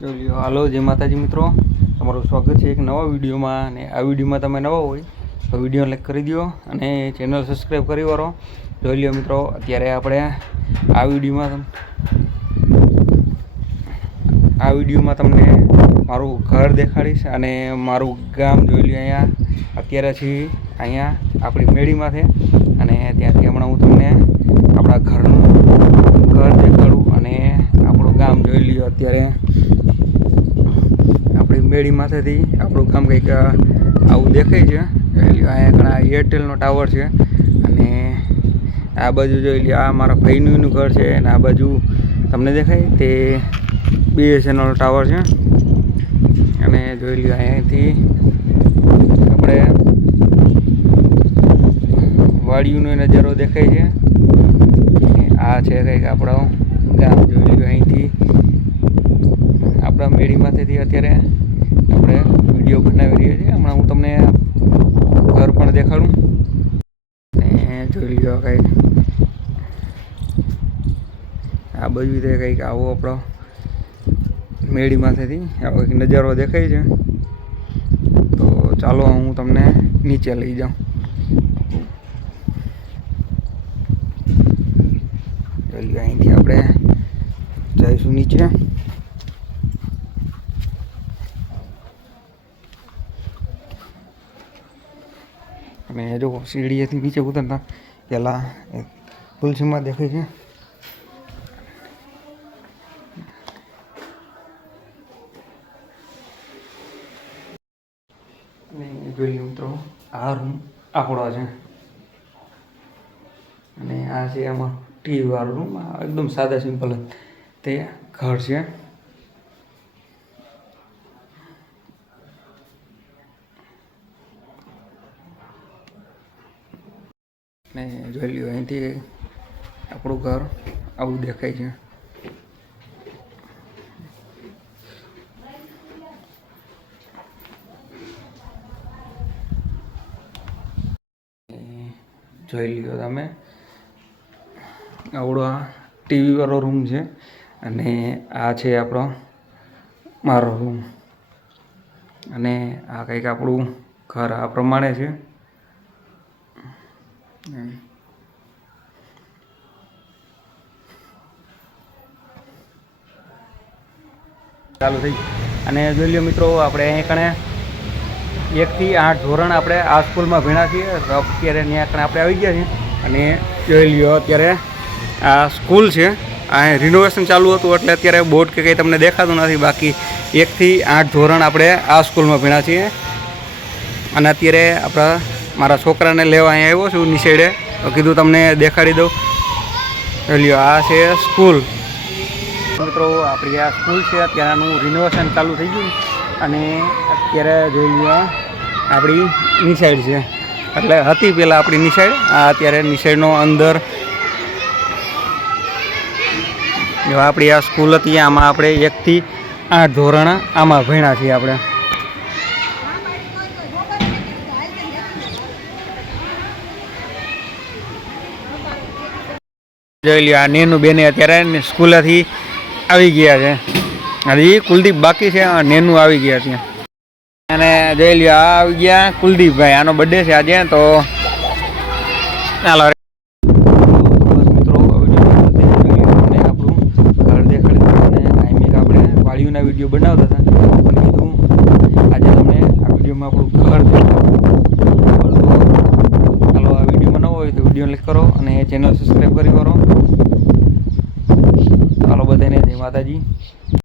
જો લ્યો, હાલો, જય માતાજી મિત્રો. તમારું સ્વાગત છે એક નવા વિડીયોમાં, અને આ વિડીયોમાં તમે નવા હોય, તો વીડિયો લાઈક કરી દો અને ચેનલ સબસ્ક્રાઈબ કરી વાળો. જોઈ લ્યો મિત્રો, અત્યારે આપણે આ વિડીયોમાં આ વિડીયોમાં તમને મારું ઘર દેખાડીશ અને મારું ગામ જોઈ લ્યો અહીંયા. અત્યારે છીએ અહીંયા, આપણી મેળીમાં છે. અને ત્યાંથી હમણાં હું તમને આપણા ઘરનું ઘર દેખાડું અને આપણું ગામ જોઈ લ્યો અત્યારે આપણી મેળી માથેથી આપણું ગામ કંઈક આવું દેખાય છે. લ્યો, અહીંયા ઘણા એરટેલનો ટાવર છે. અને આ બાજુ જોઈ લે આ મારા ભાઈનું ઘર છે અને આ બાજુ તમને દેખાય તે બીએસએનએલ ટાવર છે. અને જોઈ લ્યો, અહીંયાથી આપણે વાડીઓનો નજારો દેખાય છે. આ છે કંઈક આપણો ગામ. જોઈ લ્યો, અહીંથી આપણા મેળીમાંથી અત્યારે આપણે વીડિયો બનાવી રહ્યા છીએ. હમણાં હું તમને ઘર પણ દેખાડું. અને જોઈ લ્યો કંઈક. આ બાજુ રીતે કંઈક આવો આપણો મેળીમાંથી આવો કંઈક નજારો દેખાય છે. તો ચાલો હું તમને નીચે લઈ જાઉં. અહીંથી આપણે જઈશું નીચે. અને જો સીડીએથી નીચે ઉતરતા પહેલાં તુલસીમાં દેખાય છે. અને જોઈ લો મિત્રો, આ રૂમ આપણો છે. અને આ છે આમાં ટીવી વાળો રૂમ એકદમ સાદા સિમ્પલ તે ઘર છે. ને જોઈ લ્યો, અહીંથી આપણું ઘર આવું દેખાય છે. જોઈ લ્યો તમે. આવડો આ ટીવીવાળો રૂમ છે અને આ છે આપણો મારો રૂમ. અને આ કંઈક આપણું ઘર આ પ્રમાણે છે. ચાલુ થઈ અને જોઈ લ્યો મિત્રો, આપણે અહીં કણે એકથી આઠ ધોરણ આપણે આ સ્કૂલમાં ભણ્યા છીએ. અત્યારે ત્યાં કણે આપણે આવી ગયા છીએ. અને જોઈ લ્યો, અત્યારે આ સ્કૂલ છે. આ રિનોવેશન ચાલુ હતું, એટલે અત્યારે બોર્ડ કે કંઈ તમને દેખાતું નથી. બાકી એકથી આઠ ધોરણ આપણે આ સ્કૂલમાં ભણ્યા છીએ. અને અત્યારે આપણા મારા છોકરાને લેવા અહીંયા આવ્યો છું નિશેડે તો કીધું તમને દેખાડી દઉં. લ્યો, આ છે સ્કૂલ મિત્રો, આપણી આ સ્કૂલ છે, અત્યારનું રિનોવેશન ચાલુ થઈ ગયું. અને અત્યારે જોઈ લ્યો આપણી નિસાઈડ છે. એટલે હતી પહેલાં આપણી નિસાઈડ આ અત્યારે નિસાઈડનો અંદર. જો આપણી આ સ્કૂલ હતી, આમાં આપણે એકથી આઠ ધોરણ આમાં ભણ્યા છીએ આપણે. જોઈ લ્યો, આ નેનું બેને અત્યારે સ્કૂલેથી આવી ગયા છે. હજી કુલદીપ બાકી છે નેનું આવી ગયા છે. અને જોઈ લ્યો, આ આવી ગયા કુલદીપભાઈ, આનો બર્થડે છે આજે, તો વાડીઓના વીડિયો બનાવતા હતા. પણ કીધું આજે તમને આ વિડીયોમાં આપણું ઘર દેખાડું તો ચાલો આ વિડીયોમાં ન હોય તો વીડિયો લાઈક કરો અને ચેનલ સબસ્ક્રાઈબ કરી કરો. ચાલો બધાને જય માતાજી.